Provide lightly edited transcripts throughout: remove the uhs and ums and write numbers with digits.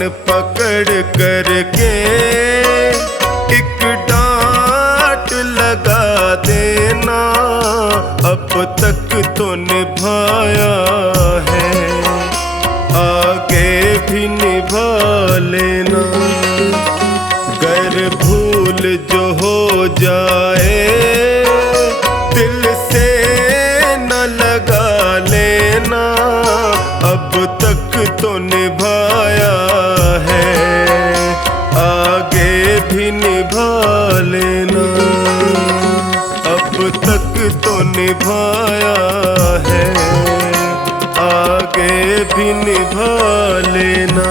पकड़ करके एक डांट लगा देना, अब तक तो निभाया है, आगे भी निभा लेना। गर भूल जो हो जाए दिल से न लगा लेना, अब तक तो निभाया है, आगे भी निभा लेना। अब तक तो निभाया है, आगे भी निभा लेना।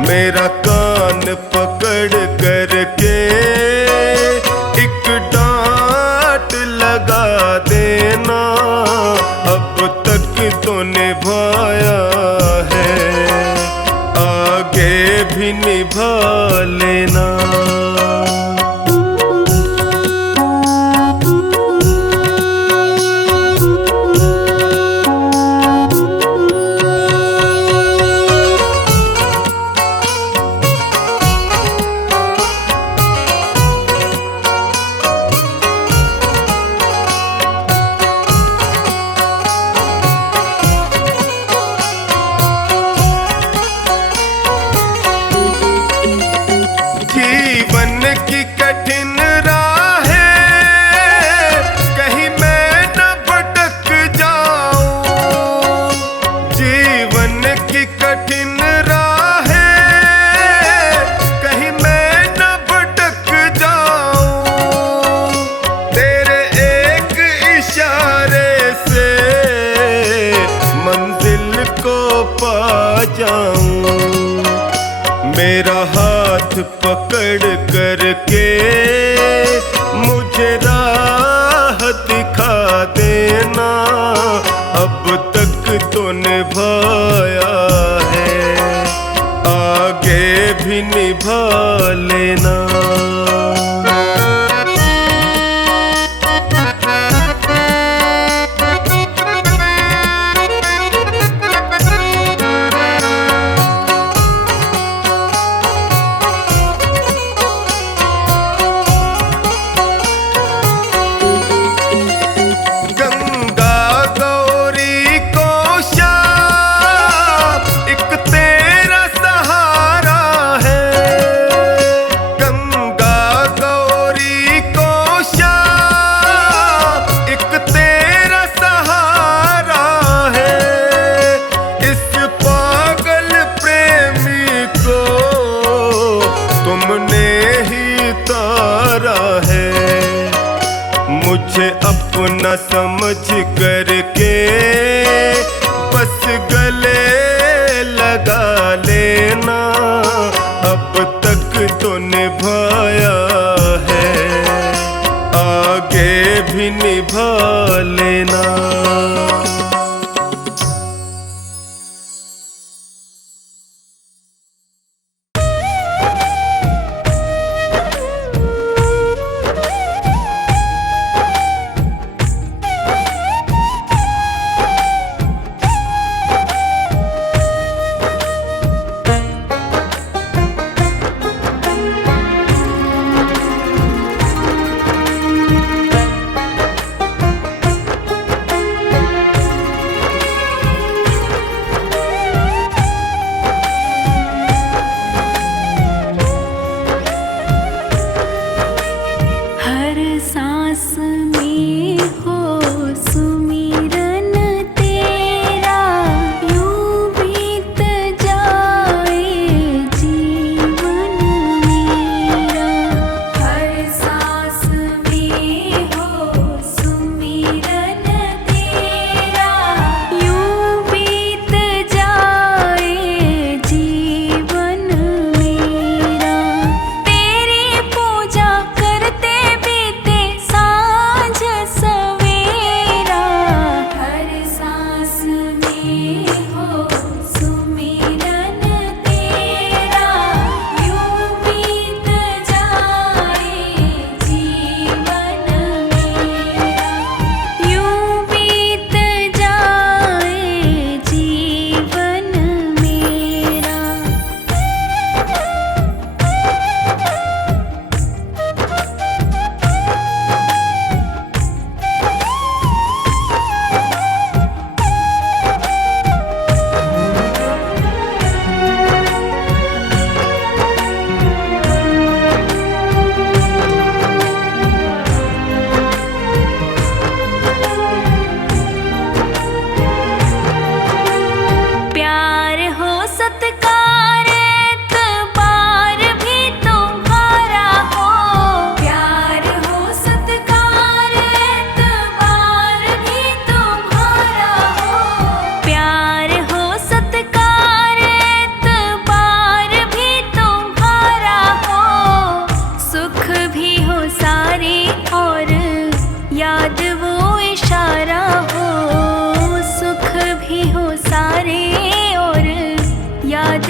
मेरा कान पकड़ करके एक डांट लगा देना, अब तक तो निभाया है, आगे भी निभा लेना। जीवन की कठिन राहें कहीं मैं न भटक जाऊं, जीवन की कठिन राहें कहीं मैं न भटक जाऊं, तेरे एक इशारे से मंजिल को पा जाऊं। मेरा हाथ पकड़ करके मुझे राह दिखा देना, अब तक तो निभाया है, आगे भी निभा लेना। मुझे अपना समझ करके बस गले लगा लेना, अब तक तो निभाया है, आगे भी निभा लेना। सत्कार एतबार भी तुम्हारा हो। प्यार हो सत्कार एतबार भी तुम्हारा हो। प्यार हो सत्कार एतबार भी तुम्हारा हो। सुख भी हो सारे और याद वो इशारा हो। सुख भी हो सारे और याद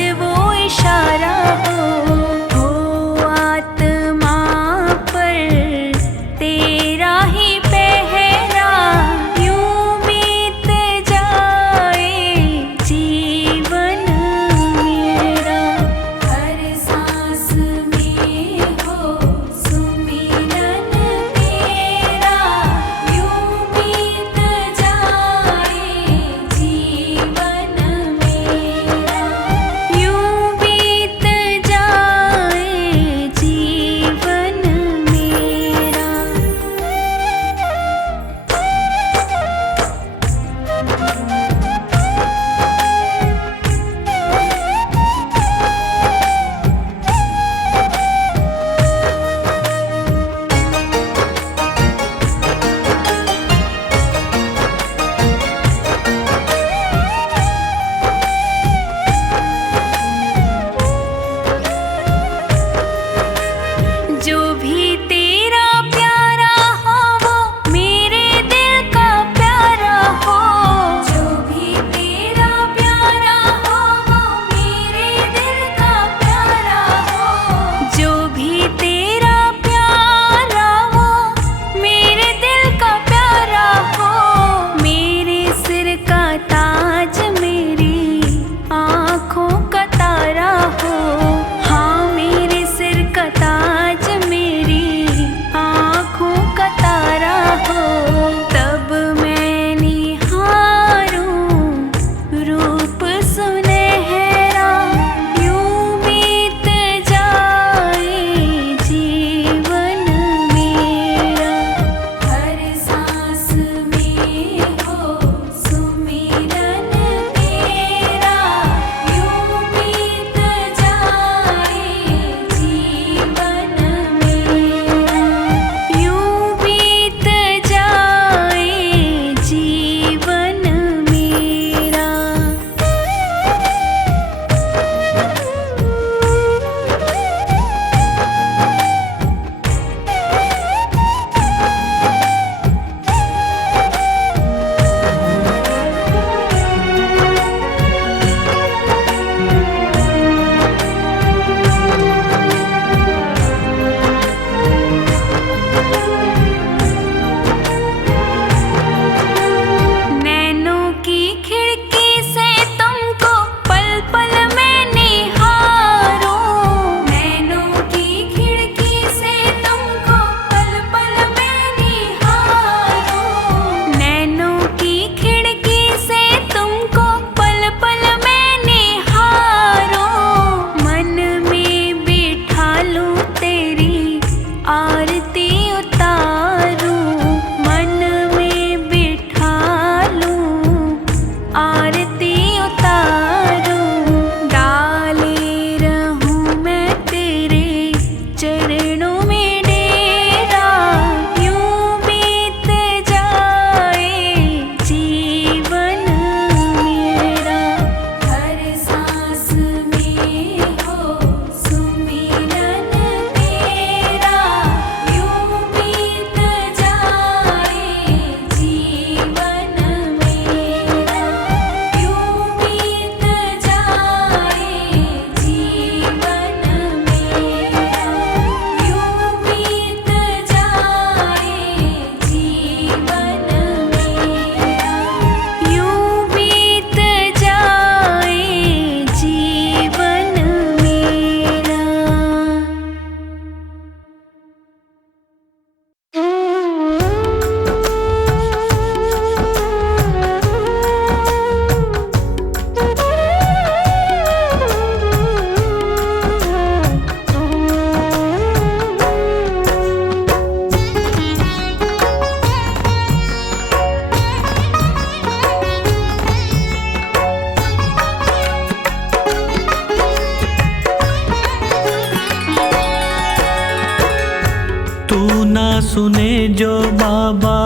सुने जो बाबा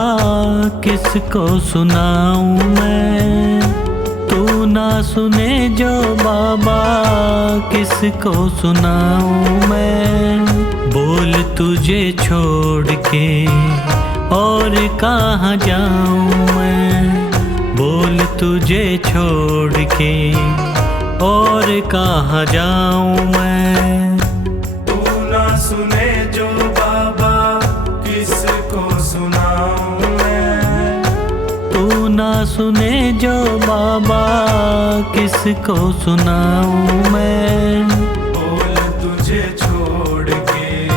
किसको सुनाऊं मैं, तू ना सुने जो बाबा किसको सुनाऊं मैं। बोल तुझे छोड़ के और कहाँ जाऊं मैं, बोल तुझे छोड़ के और कहाँ जाऊं मैं। तू ना सुने जो बाबा किसको सुनाऊं मैं, तू ना सुने जो बाबा किसको सुनाऊं मैं। बोल तुझे छोड़ के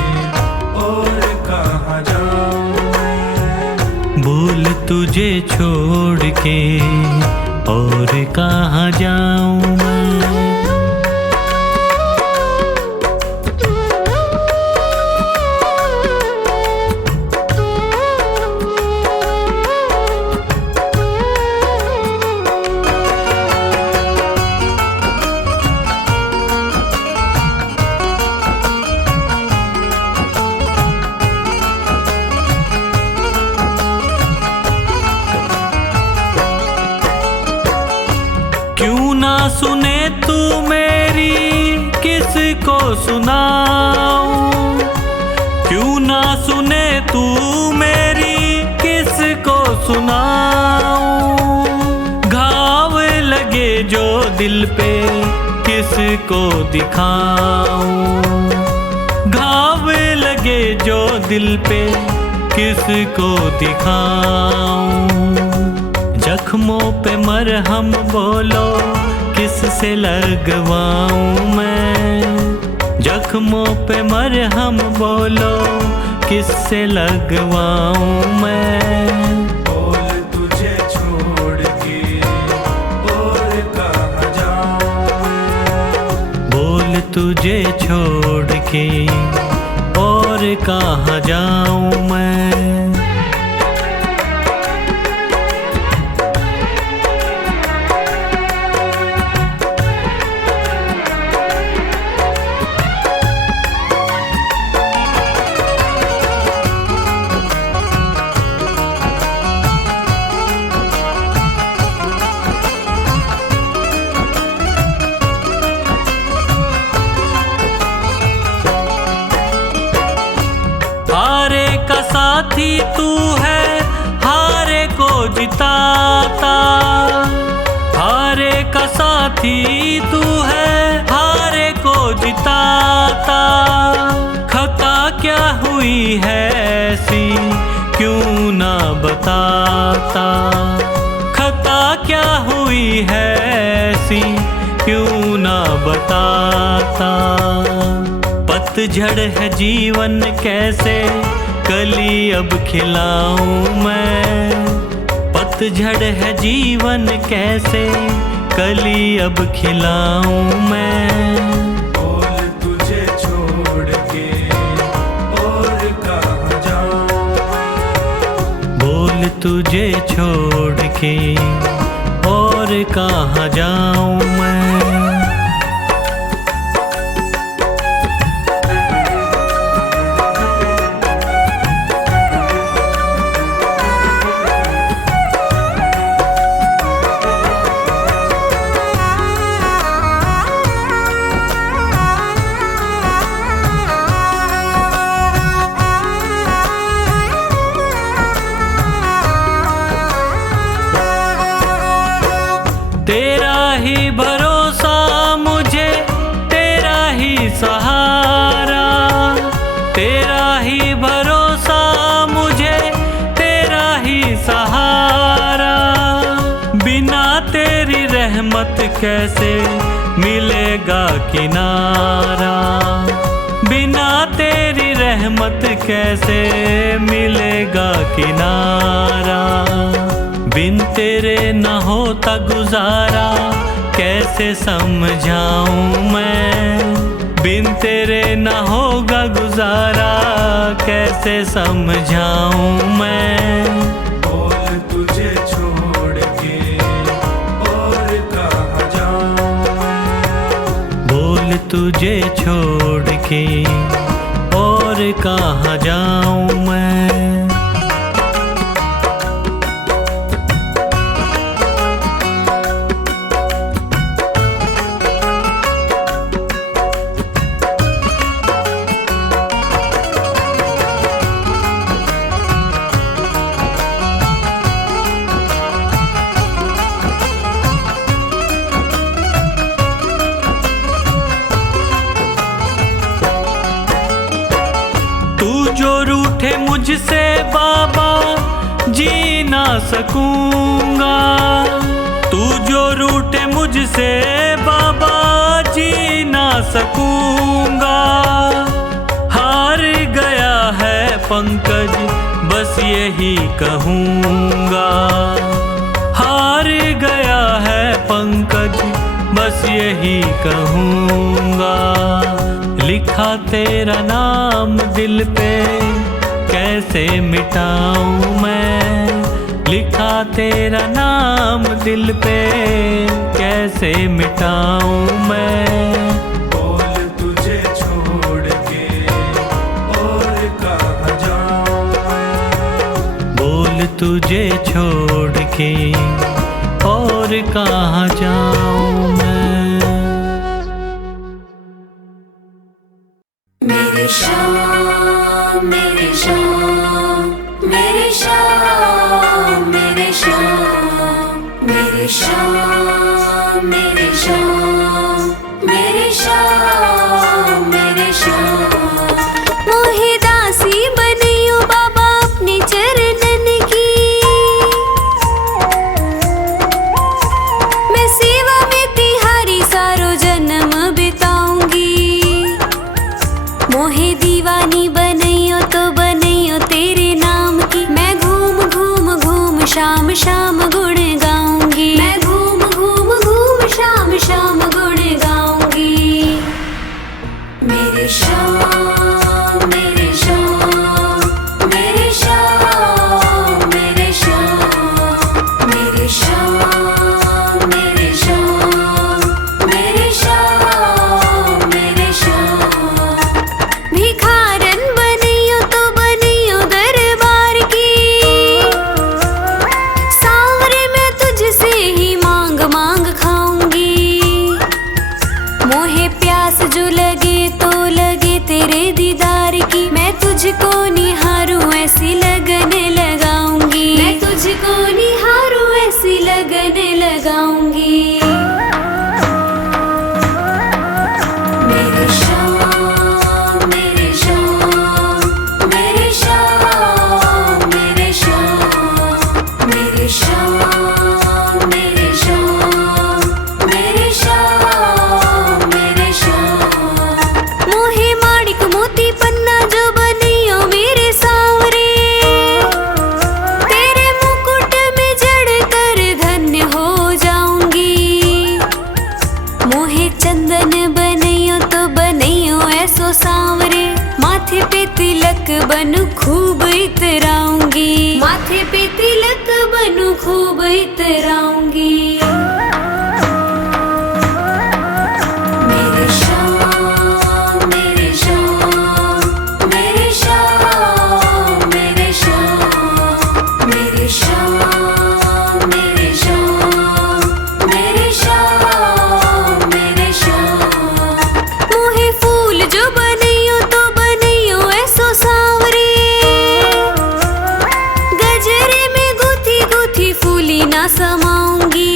और कहाँ जाऊं मैं, बोल तुझे छोड़ के और कहाँ जाऊं मैं। क्यों ना सुने तू मेरी किसको सुनाऊं, क्यों ना सुने तू मेरी किसको सुनाऊं। घाव लगे जो दिल पे किसको दिखाऊं, घाव लगे जो दिल पे किसको दिखाऊं। जख्मों पे मरहम बोलो किससे लगवाऊं मैं, जख्मों पे मरहम बोलो किससे लगवाऊं मैं। बोल तुझे छोड़ के और कहाँ जाऊं मैं, बोल तुझे छोड़ के और कहाँ जाऊं मैं। हारे का साथी तू है, हारे को जिताता, हारे का साथी तू है, हारे को जिताता। खता क्या हुई है ऐसी क्यों ना बताता, खता क्या हुई है ऐसी क्यों ना बताता। पतझड़ है जीवन कैसे कली अब खिलाऊं मैं, पतझड़ है जीवन कैसे कली अब खिलाऊं मैं। बोल तुझे छोड़ के और कहाँ जाऊं मैं, बोल तुझे छोड़ के और कहाँ जाऊं मैं। तेरा ही भरोसा मुझे, तेरा ही सहारा, तेरा ही भरोसा मुझे, तेरा ही सहारा। बिना तेरी रहमत कैसे मिलेगा किनारा, बिना तेरी रहमत कैसे मिलेगा किनारा। बिन तेरे न होता गुजारा कैसे समझाऊं मैं, बिन तेरे न होगा गुजारा कैसे समझाऊं मैं। बोल तुझे छोड़ के और कहाँ जाऊं मैं, बोल तुझे छोड़ के और और कहाँ जाऊं मैं। जो रूठे मुझसे बाबा जी ना सकूंगा, तू जो रूठे मुझसे बाबा जी ना सकूंगा। हार गया है पंकज बस यही कहूंगा, हार गया है पंकज बस यही कहूंगा। लिखा तेरा नाम दिल पे कैसे मिटाऊं मैं, लिखा तेरा नाम दिल पे कैसे मिटाऊं मैं। बोल तुझे छोड़ के और कहाँ जाऊं मैं, बोल तुझे छोड़ के और कहाँ जाऊं मैं। मेरे शाम मेरे शाम मेरे शाम मेरे शाम मेरे शाम मेरे शाम मेरे शाम मेरे शाम। मोहे दासी बनियो बाबा अपने चरणन की, मैं सेवा में तिहारी सारो जन्म बिताऊंगी। मोहे दीवानी बनैयो तो बनैयो तेरे नाम की, मैं घूम घूम घूम शाम शाम गुण गाऊंगी, मैं घूम घूम घूम शाम शाम गुण गाऊंगी। मेरे शाम मेरे शाम मेरे शाम मेरे शाम मेरे शाम मेरे शाम मेरे शाम मेरे शाम। भिखारन बनियो तो बनियो दरबार की, सांवरे मैं तुझसे ही मांग मांग खाऊंगी। मोहे प्यास जो लगे तो लगे तेरे दीदार की, मैं तुझको निहारूं ऐसी लगन लगाऊंगी, मैं तुझको निहारूं ऐसी लगन लगाऊंगी। मेरे शाम मेरे शाम मेरे शाम मेरे शाम मेरे शाम मेरे शाम मेरे शाम मेरे शाम। मोहे माणिक मोती पन्ना जो बनियो मेरे सांवरे, तेरे मुकुट में जड़ कर धन्य हो जाऊंगी। मोहे चंदन बनैयो तो बनैयो ऐसो सांवरे, माथे पे तिलक बनू खूब इतराऊंगी, माथे पे तिलक बनू खूब इतराऊंगी। मेरे शाम मेरे शाम मेरे शाम मेरे शाम मेरे शाम मेरे शाम मेरे शाम मेरे शाम। मोहे फूल जो बनैयो तो बनैयो ऐसो सांवरे, गजरे में गुथी गुथी फूली ना समाऊंगी।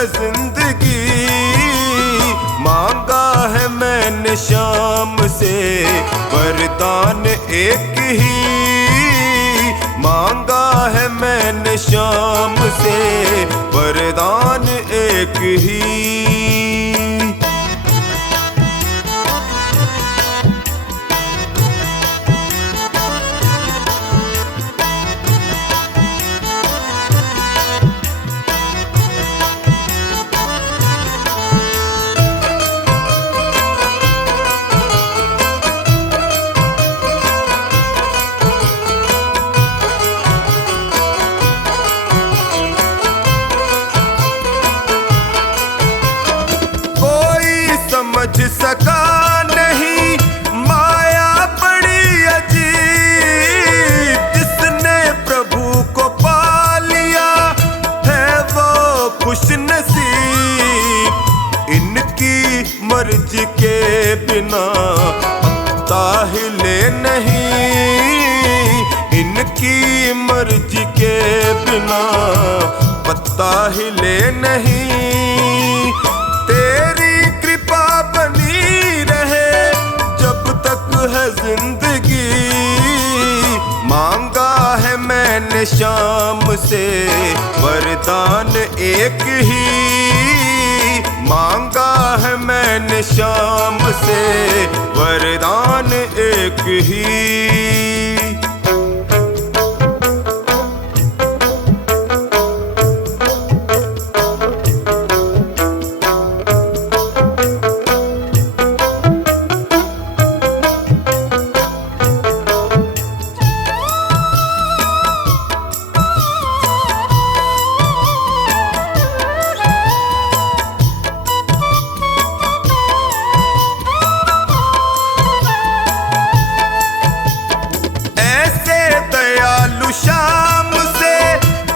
है जिंदगी, मांगा है मैंने शाम से वरदान एक ही, मांगा है मैंने शाम से वरदान एक ही। समझ सका नहीं माया बड़ी अजीब, जिसने प्रभु को पा लिया है वो खुश नसीब। इनकी मर्जी के बिना पत्ता हिले नहीं, इनकी मर्जी के बिना पत्ता हिले नहीं। तेरी कृपा बनी रहे जब तक है जिंदगी, मांगा है मैंने शाम से वरदान एक ही, मांगा है मैंने शाम से वरदान एक ही। शाम से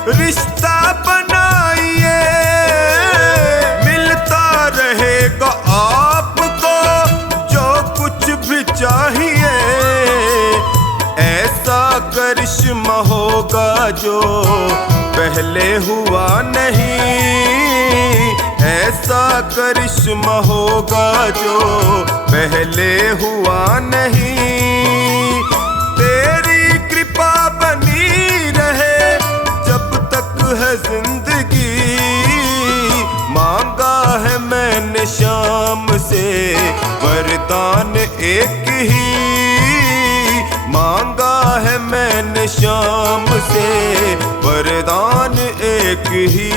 रिश्ता बनाइए, मिलता रहेगा आपको जो कुछ भी चाहिए। ऐसा करिश्मा होगा जो पहले हुआ नहीं, ऐसा करिश्मा होगा जो पहले हुआ नहीं। तेरी कृपा बनी रहे जब तक है जिंदगी, मांगा है मैंने शाम से वरदान एक ही, मांगा है मैंने शाम से वरदान एक ही।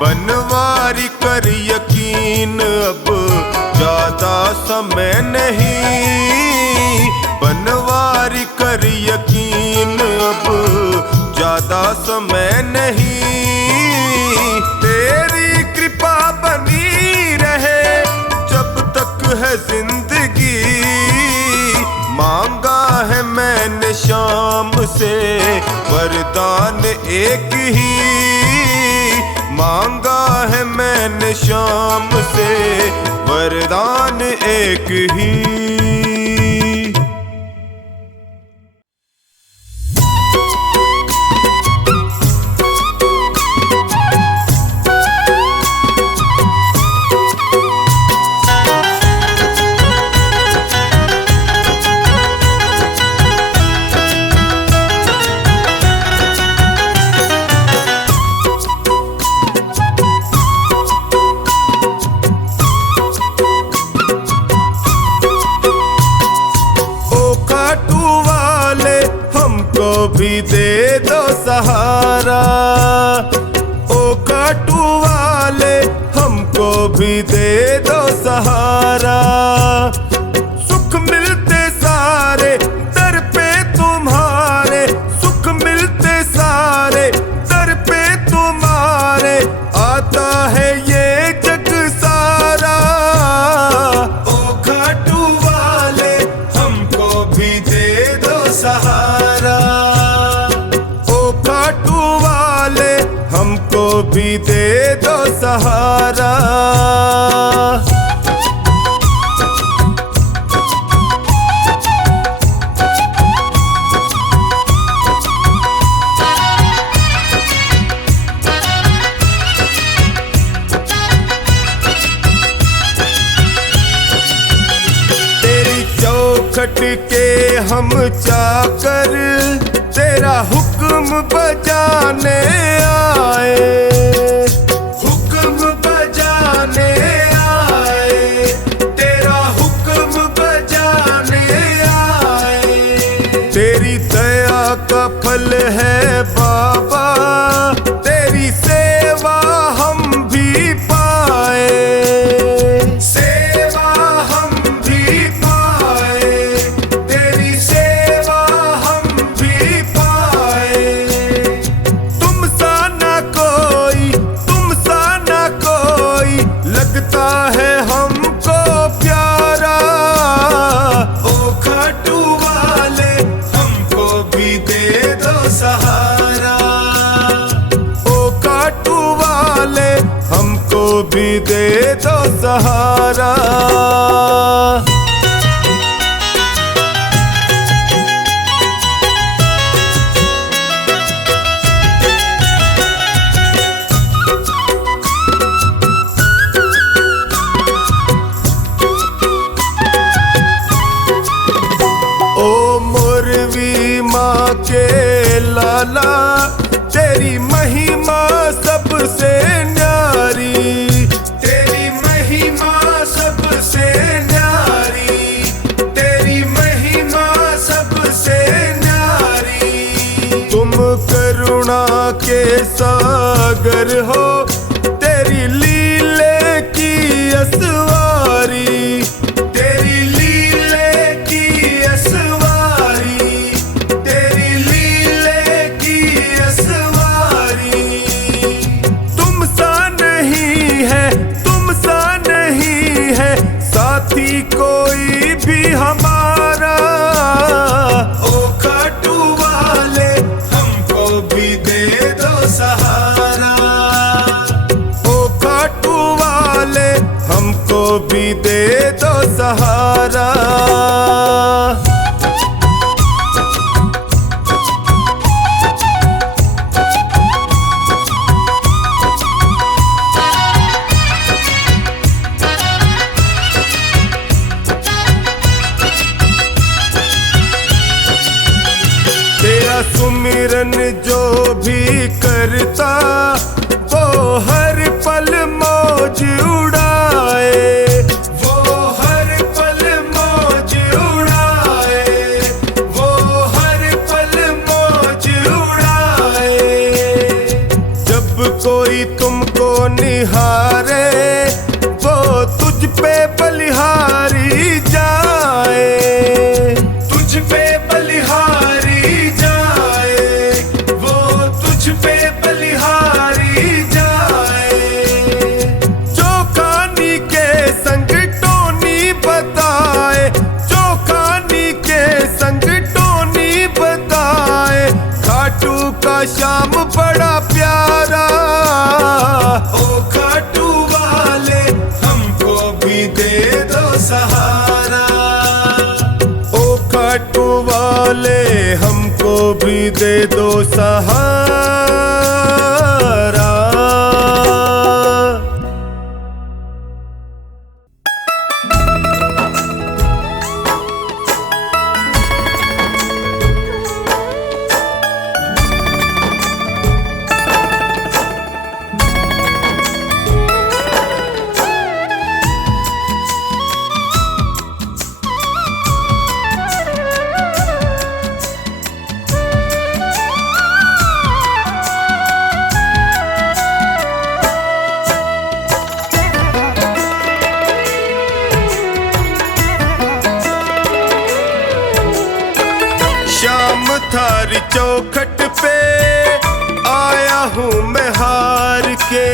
बनवारी कर यकीन अब ज्यादा समय नहीं, बनवारी कर यकीन अब ज्यादा समय नहीं। तेरी कृपा बनी रहे जब तक है जिंदगी, मांगा है मैंने शाम से वरदान एक ही, मांगा है मैंने शाम से वरदान एक ही। भी दे दो सहारा, ओ काटू वाले हमको भी दे दो सहारा। सुख मिलते सारे दर सहारा। ओ खाटू वाले हमको भी दे दो सहारा। खट के हम चाकर तेरा हुक्म बजाने आए, हुक्म बजाने आए, तेरा हुक्म बजाने आए। तेरी दया का फल है बाबा, तेरी सेवा हम भी पाए, सेवा हम भी पाए, तेरी सेवा हम भी पाए। तुम सा ना कोई, तुम सा ना कोई लगता है हमको प्यारा। ओ खाटू वाले हमको भी दे दो सहारा। ओ खाटू वाले हमको भी दे दो सहारा। ओ मोरवी माँ के लाला, तेरी महिमा सबसे न्यारी, तेरी महिमा सबसे न्यारी, तेरी महिमा सबसे न्यारी। तुम करुणा के सागर हो, तेरी लीले की असवारी, तेरी लीले की असवारी, तेरी लीले की असवारी। तुम सा नहीं है, तुम सा नहीं है साथी कोई भी हमारा। ओ खाटू वाले हमको भी दे दो सहारा। ओ खाटू वाले हमको भी दे दो सहारा। तेरा सुमिरन जो भी करता, वो हर पल मौज उड़ाए, वो हर पल मौज उड़ाए, वो हर पल मौज उड़ाए। जब कोई तुमको निहारे, वो तुझ पे बलिहारी जाए, तुझ पे बलिहारी जाए, वो तुझ पे बलिहारी जाए। चौखानी के संग टोनी बताए, चौखानी के संग टोनी बताए, खाटू का श्याम बड़ा प्यारा। ओ खाटू वाले हमको भी दे दो सहारा। ओ खाटू वाले हमको भी दे दो सहारा। शाम थारी चौखट पे आया हूँ मैं हार के,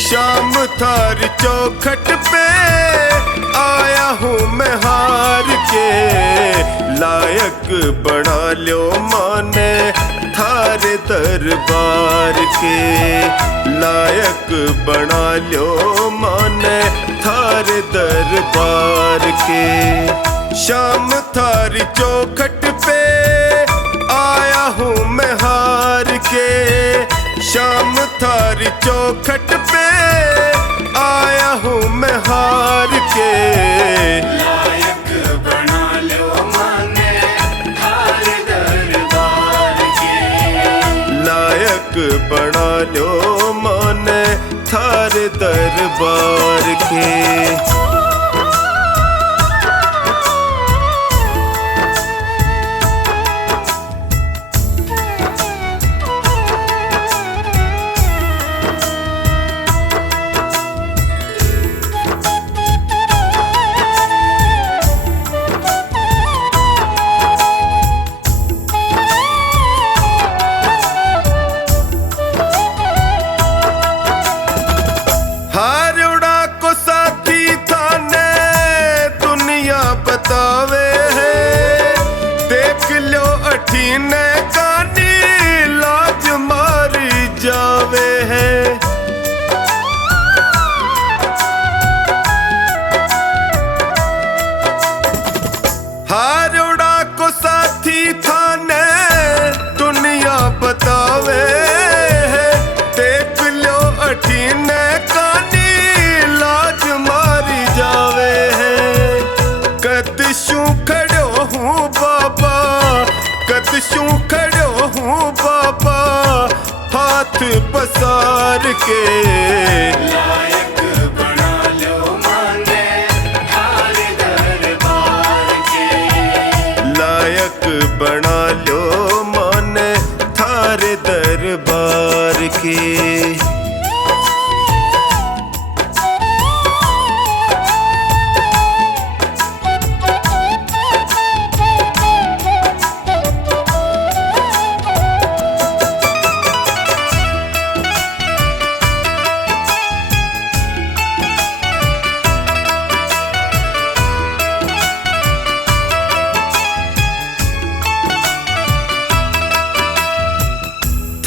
शाम थारी चौखट पे आया आया हूँ मैं हार के, लायक बना लो माने थारे दरबार के, लायक बना लो माने थारे दरबार के। शाम थारी चौखट पे आया हूँ मैं हार के, शाम थारी चौखट पे आया हूँ मैं हार के। लायक बना लो माने थारे दरबार के, लायक बना लो माने थारे दरबार के। बतावे है देख लो अठीने कानी लाज मारी जावे है। हारोड़ा को साथी थाने दुनिया बतावे है देख लो अठीने कानी लाज मारी जावे है। कदशू खड़ो हूँ बाबा, कदशू खड़ो हूँ बाबा हाथ पसार के। लायक बना लो माने थारे दरबार के, लायक बना लो माने थारे दरबार के।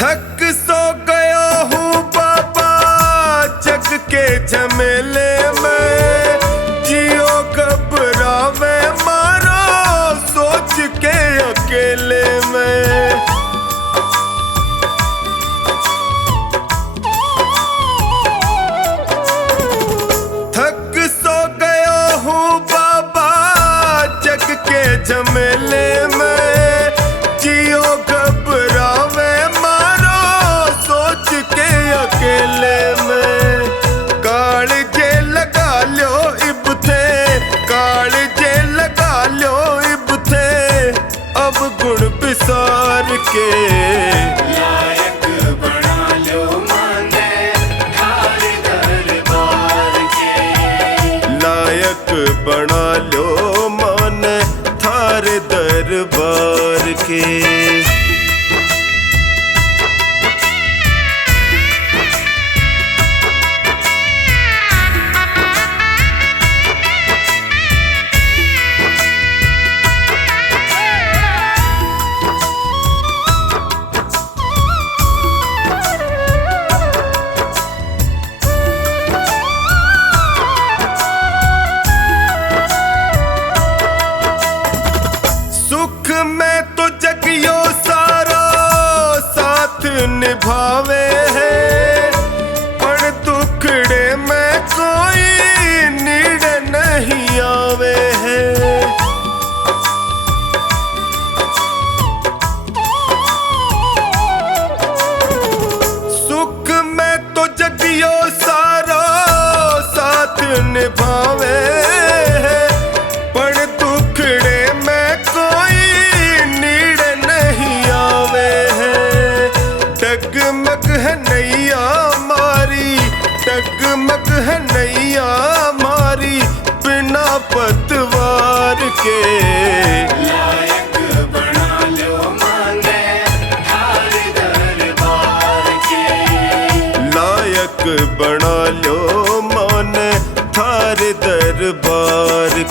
थक सो गया हूँ बाबा जग के झमेले में, जियो घबरावे मारो सोच के अकेले में। थक सो गया हूँ बाबा जग के झमेले में, जियो घबरावे अकेले में। कालजे लगा लो इब थे, कालजे लगा लो इब थे अब गुण बिसार के। लायक बना लो माने थारे दरबार के, लायक बना लो माने थारे दरबार के। निभावे है पर दुखड़े में कोई नीड नहीं आवे है। सुख में तो जगियो सारा साथ निभावे है पर दुखड़े में कोई नीड नहीं आवे है। डगमग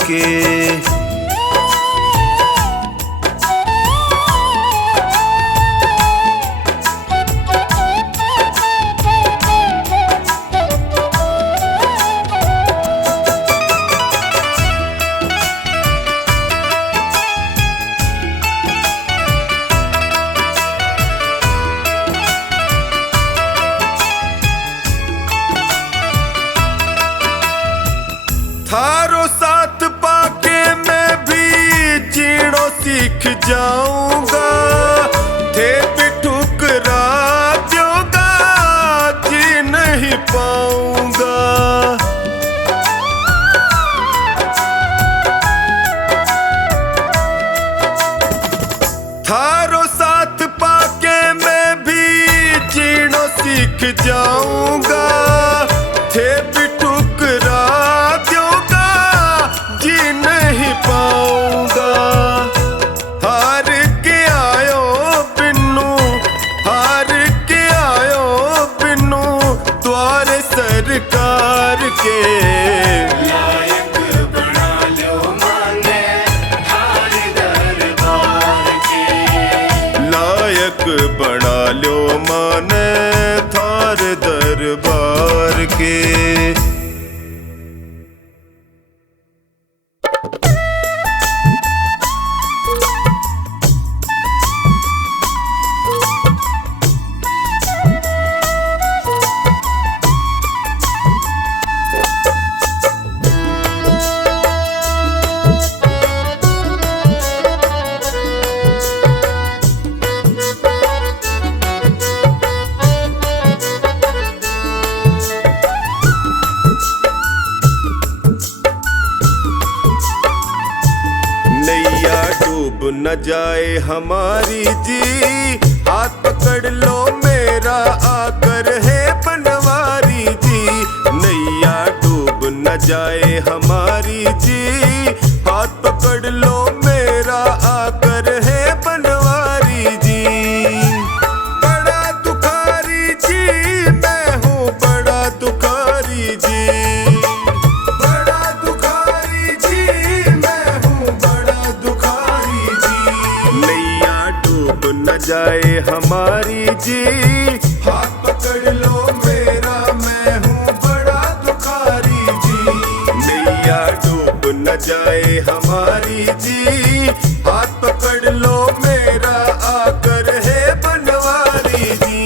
के। थारो साथ पाके मैं भी जीणो सीख जाऊंगा, थे भी ठुकरा दोगा जी नहीं पाऊंगा। थारो साथ पाके मैं भी जीणो सीख जाऊंगा, थे भी ठुकरा दोगा जी नहीं पाऊंगा। हार के आयो बिन्नू, हार के आयो बिन्नू द्वारे सरकार के। लायक बना लो माने थारे दरबार के। लायक बना लो माने थार दरबार के। नैया डूब न जाए हमारी जी, हाथ पकड़ लो मेरा आकर है बनवारी जी। नैया डूब न जाए हमारी जी, हाथ पकड़ लो मेरा आकर है बनवारी जी। बड़ा दुखारी जी मैं हूँ, बड़ा दुखारी जी। बड़ा दुखारी जी मैं हूँ, बड़ा दुखारी जी। नैया डूब न जाए हमारी जी, हाथ पकड़ लो मेरा मैं हूँ बड़ा दुखारी जी। नैया डूब न जाए हमारी जी, हाथ पकड़ लो मेरा आकर है बनवारी जी।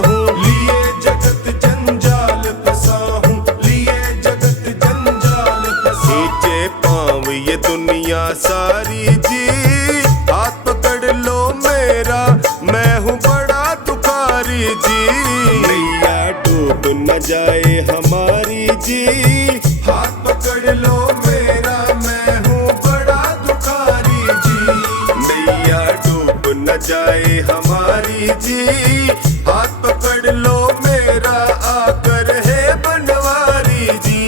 हूँ, लिए जगत जंजाल फंसा हूँ, लिए जगत जंजाल फंसा। नीचे पाँव ये दुनिया सारी जी, हाथ पकड़ लो मेरा, मैं हूँ बड़ा तुकारी जी। नैया डूब न जाए हमारी जी, हाथ पकड़ लो मेरा, मैं हूँ बड़ा दुखारी जी। नैया डूब न जाए हमारी जी, हाथ पकड़ लो मेरा, आकर है बनवारी जी।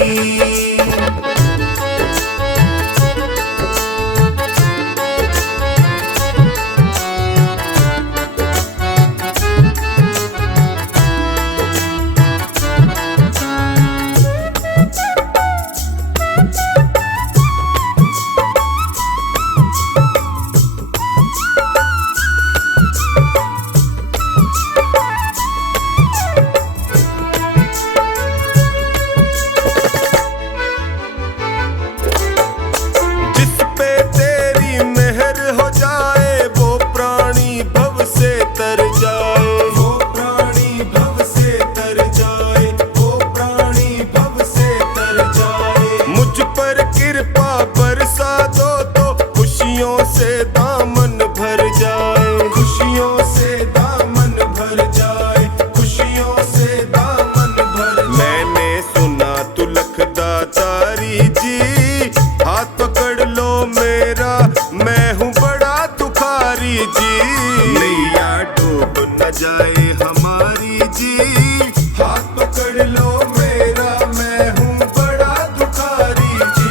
जिस पे तेरी मेहर हो जाए, वो प्राणी भव से तर जाए, वो प्राणी भव से तर जाए, वो प्राणी भव से तर जाए। मुझ पर कृपा बरसा दो तो खुशियों से दामन भर जाए, खुशियों से दामन भर जाए, खुशियों से दामन भर। मैंने सुना तू लखदातारी जी, हाथ पकड़ लो मेरा, मैं हूँ बड़ा तुखारी जी। नैया डूब न जाए हमारी जी, हाथ पकड़ लो मेरा, मैं हूँ बड़ा दुखारी जी।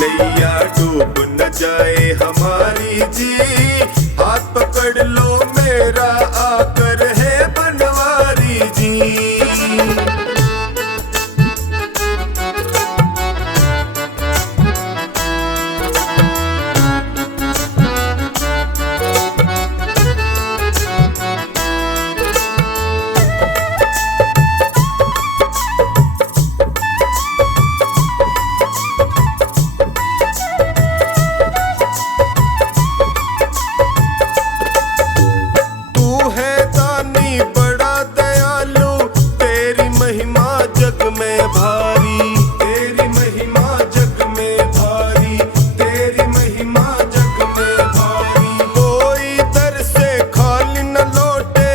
नैया डूब न जाए हमारी जी, हाथ पकड़ लो मेरा, आकर है बनवारी जी। तू है दानी बड़ा दयालु, तेरी महिमा जग में भारी, तेरी महिमा जग में भारी, तेरी महिमा जग में भारी। कोई दर से खाली न लौटे,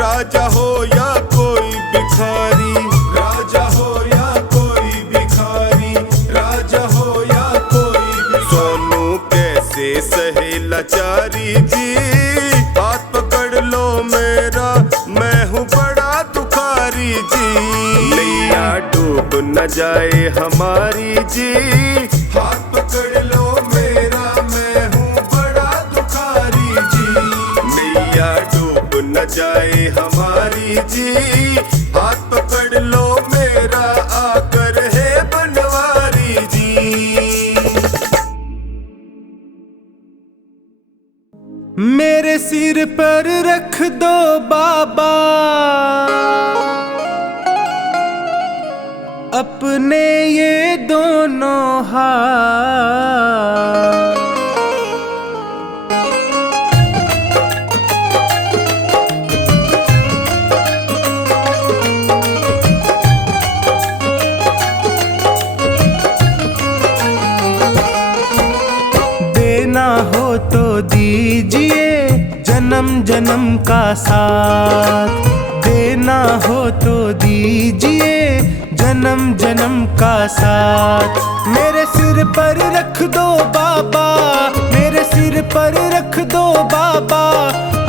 राजा हो या कोई भिखारी, राजा हो या कोई भिखारी, राजा हो या कोई भिखारी। सोनू कैसे सहे लाचारी जी, हाथ पकड़ लो मेरा, मैं हूँ बड़ा तुखारी जी। नैया डूब न जाए हमारी जी, हाथ पकड़ लो मेरा, मैं हूँ बड़ा दुखारी जी। नैया डूब न जाए हमारी जी, हाथ पकड़ लो मेरा, आकर है बनवारी जी। मेरे सिर पर रख दो बाबा अपने ये दोनों हाथ। देना हो तो दीजिए जन्म जन्म का साथ, देना हो तो दीजिए जन्म जन्म का साथ। मेरे सिर पर रख दो बाबा, मेरे सिर पर रख दो बाबा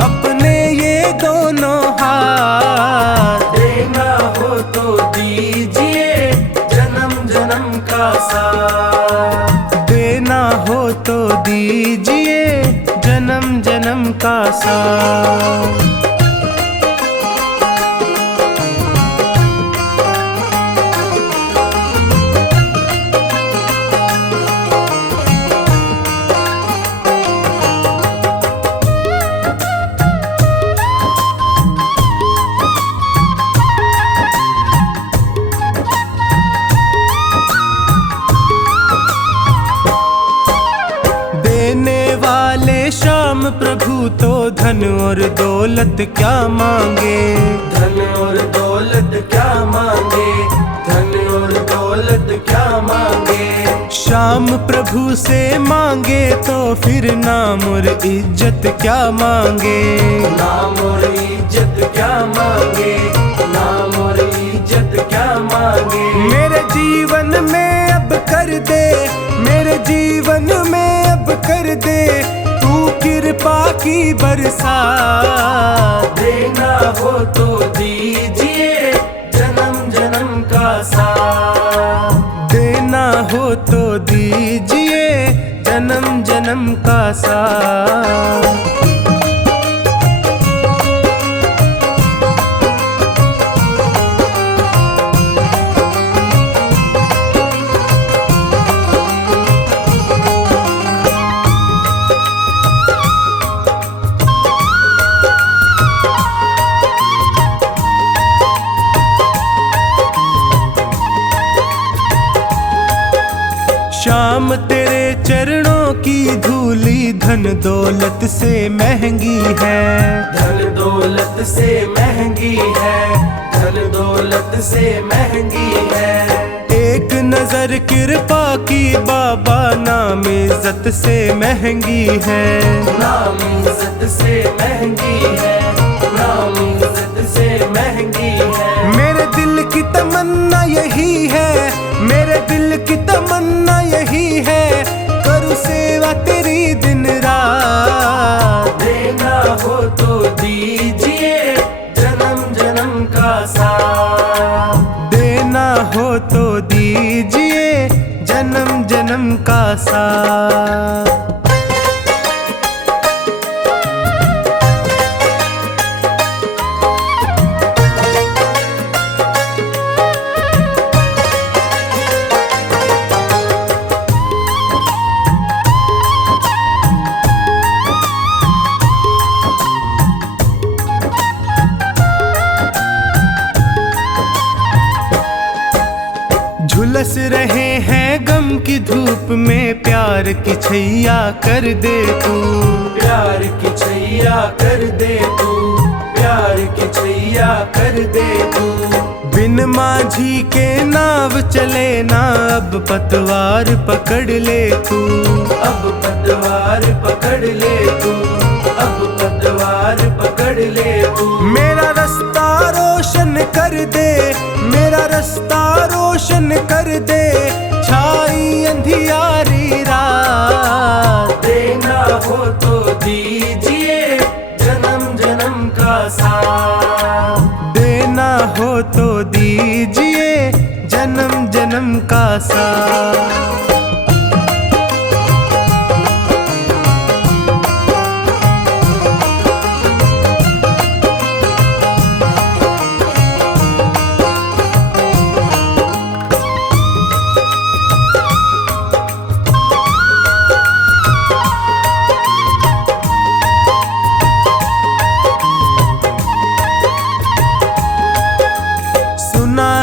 अपने ये दोनों हाथ। देना हो तो दीजिए जन्म जन्म का साथ, देना हो तो दीजिए जन्म जन्म का साथ। प्रभु तो धन और दौलत क्या मांगे, धन प्रभु से मांगे तो फिर नाम और इज्जत क्या मांगे, नाम और इज्जत क्या मांगे, नाम और इज्जत क्या मांगे। मेरे जीवन में अब कर दे, मेरे जीवन में अब कर दे तू कृपा की बरसा। देना हो तो दीजिए जन्म जन्म का साथ, देना हो तो दीजिए जन्म जन्म का साथ। शाम तेरे चरणों की धूली धन दौलत से महंगी है, धन दौलत से महंगी है, धन दौलत से महंगी है। एक नजर कृपा की बाबा नाम इज्जत से महंगी है, नाम इज्जत से महंगी है, नाम इज्जत से महंगी है। मेरे दिल की तमन्ना यही है, मेरे दिल की तमन्ना यही है करूँ सेवा तेरी दिन रात। देना हो तो दीजिए जन्म जन्म का साथ, देना हो तो दीजिए जन्म जन्म का साथ। झुलस रहे हैं गम की धूप में प्यार की छैया कर दे तू, प्यार की छैया कर दे तू, प्यार की छैया कर दे तू। बिन माझी के नाव चले ना अब पतवार पकड़ ले तू, अब पतवार पकड़ ले तू, अब पतवार पकड़ ले तू। मेरा रास्ता रोशन कर दे, मेरा रास्ता रोशन कर दे छाई अंधियारी रात। देना हो तो दीजिए जन्म जन्म का साथ, देना हो तो दीजिए जन्म जन्म का साथ।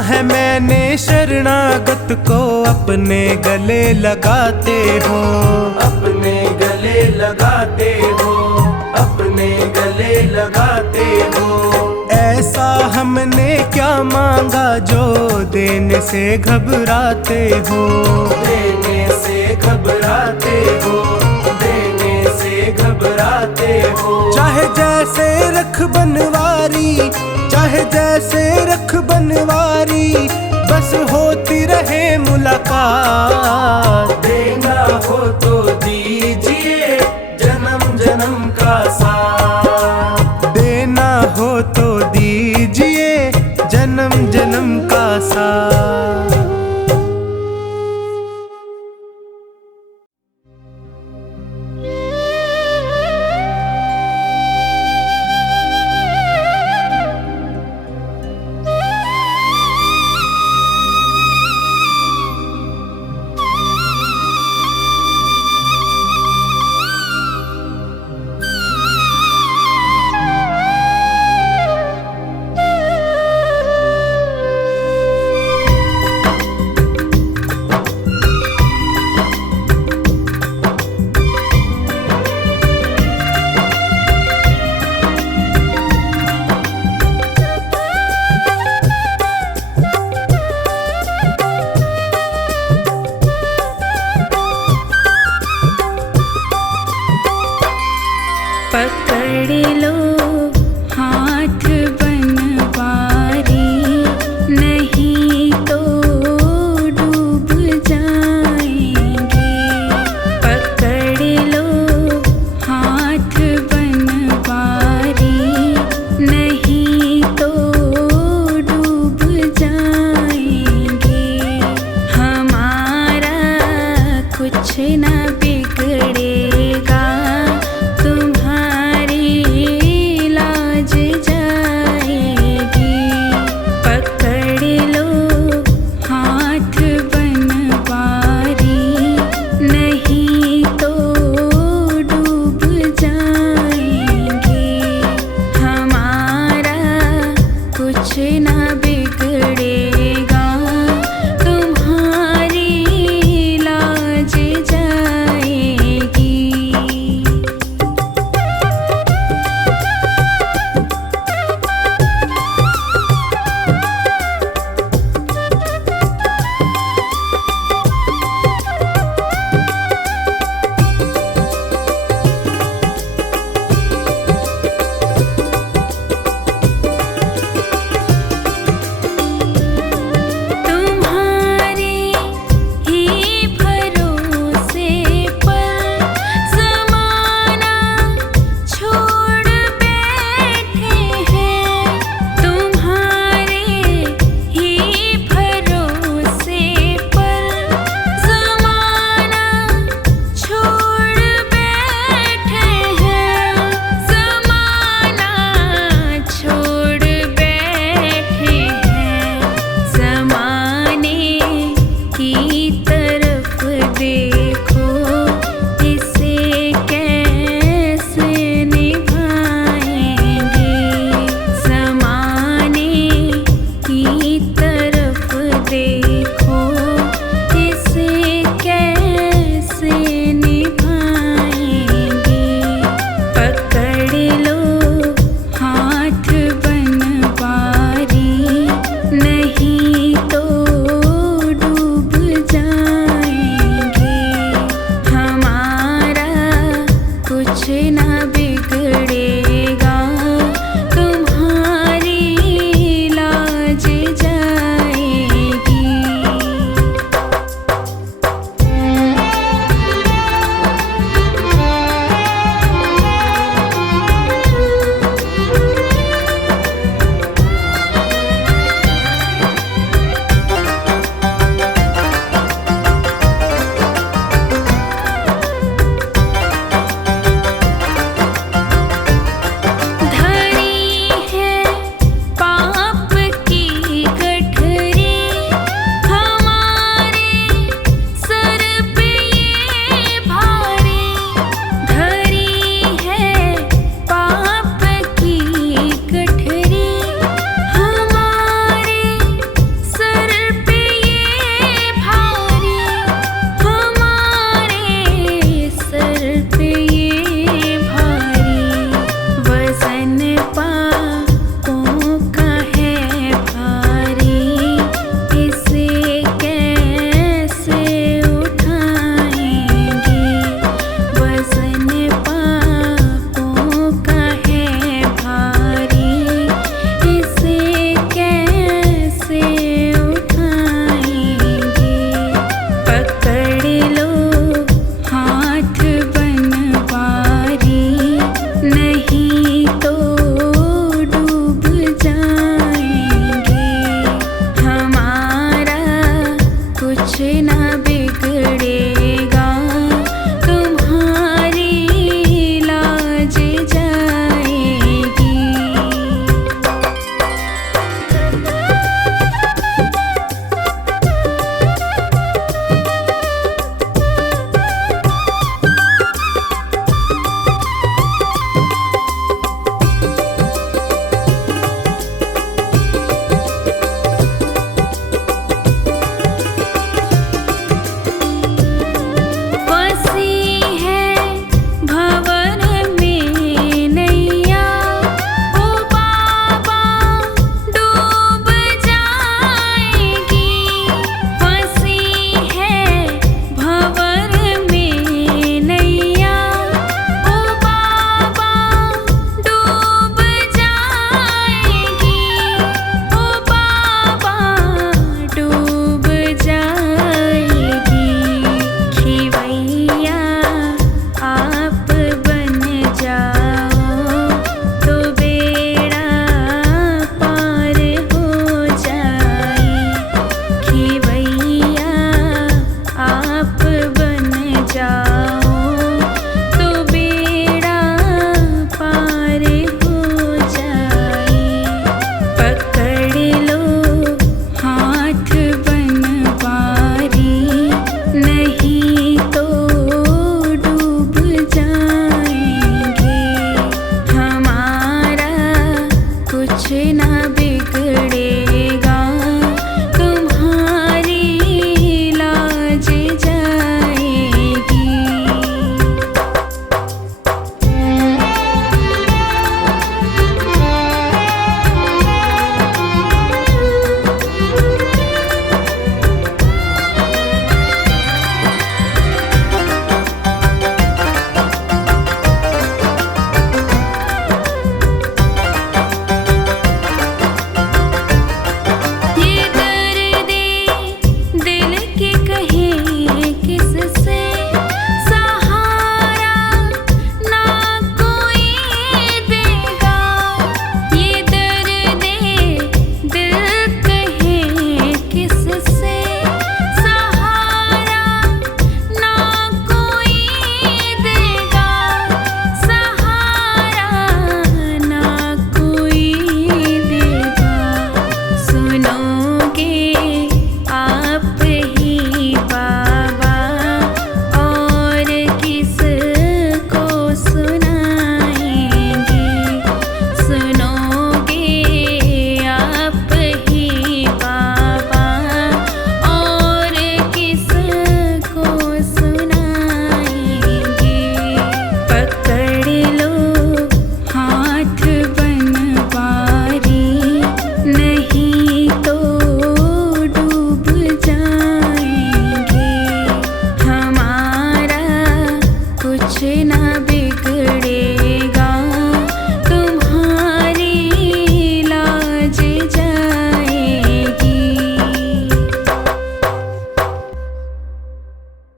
है मैंने शरणागत को अपने गले लगाते हो, अपने गले लगाते हो, अपने गले लगाते हो। ऐसा हमने क्या मांगा जो देने से घबराते हो, देने से घबराते हो, देने से घबराते हो। चाहे जैसे रख बनवारी, चाहे जैसे रख बनवारी बस होती रहे मुलाकात। देना हो तो दीजिए जन्म जन्म का साथ, देना हो तो दीजिए जन्म जन्म का साथ। ना बिगड़े।